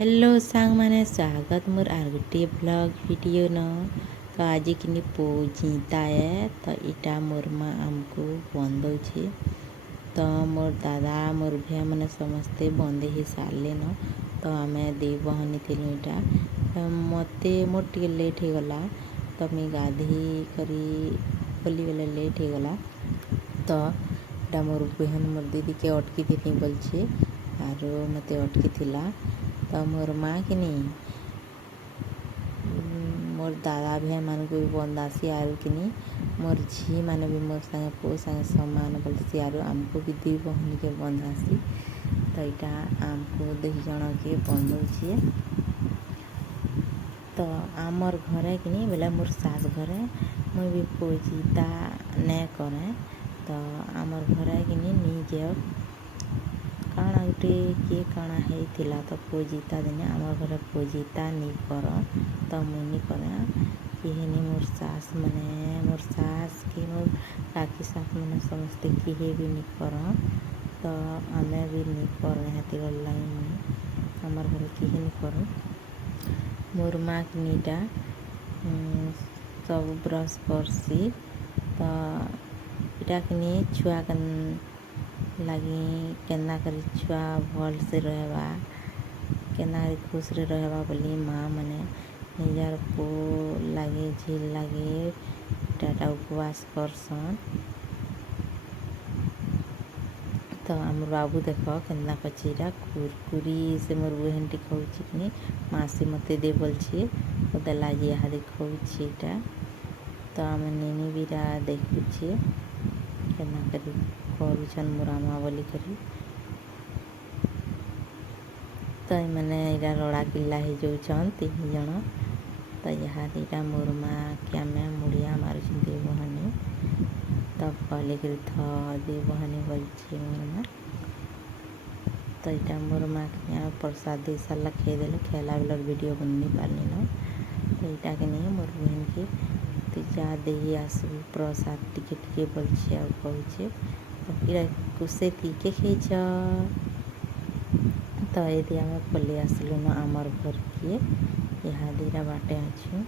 hello सांग मैंने स्वागत मोर आर गोटे ब्लॉग वीडियो न तो आज कि जीता है तो इटा मोर माँ आमको बंदे तो मोर दादा मोर भैया मैंने समस्ते बंदे ही सारे न तो आम दी बहनी थी इटा मत मोर टे लेट हो गला तो मुझे गाधी करी गली बेले लेट हो गला तो इटा मोर बहन मोर दीदी के अटकी थी बोलछे आर मत अटकी थिला तो मोर माँ कि नहीं मोर दादा भाई मान को भी बंदासी आरु कि नहीं मोर झी मान भी मोर संगे पो संगे समान बोलसी आरु आमको भी दी बहन के बंदासी तो यहाँ आमको 2 जन के बंदे तो आमर घरे कि नहीं बोले मोर सास घरे मुई भी पूजीता नहीं करे तो आमर घरे कि नहीं निजे काଣା गोटे किए काଣା होता तो पूजिता दिने आम घर पूजिता नहीं कर तो मुझे करे किए नहीं मोर सास मैंने मोर सास कि मोर काकी सास मैंने समस्ते किए भी नहीं कर तो आम भी नहीं कर आम घर किए नहीं कर मोर माँ की नीटा सब ब्रश करसी तो इटा कि छुआ लगी केना करी छुआ भल से रहबा केना खुश रे रहबा बोली माँ मैंने निजार पो लगे झील लगे टाटा उपवास करसन तो आम बाबू देख केना कचीरा कुरकुरी से मोर बहन टी खाऊँ मासी मत दे बोलछे तो देला जी यहाँ देखा तो आम नेनी बीरा देखुछे केना करी करुछन मोर आमा बोली करी तो मैंने इरा रड़ा किला हो जाऊन 3 जन तो यहाँ दीटा मोर माँ क्या मैं मुड़िया मारुछन दी बहनी तब कहले कि दी बहनी बोलछे मोर माँ तो यहाँ मोर माँ के यहाँ प्रसाद दे सारा खेदेले खेला बेलर वीडियो बनी पारनी न तो यहाँ के नहीं मोर बहन की तो जा दे आसबू प्रसाद टिके टिके बोलछे आ कहूचे तो इरा कुसे तीके खेच तो ये आम पलि आसलु न आमर घर किए यहाँ दीरा बाटे अच्छु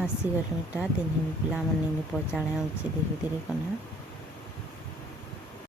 आसीगलु इटा 3 पिला मन पचाड़े धीरे धीरे कना